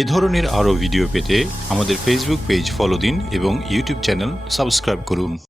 এ ধরনের আরও ভিডিও পেতে আমাদের ফেসবুক পেজ ফলো দিন এবং ইউটিউব চ্যানেল সাবস্ক্রাইব করুন।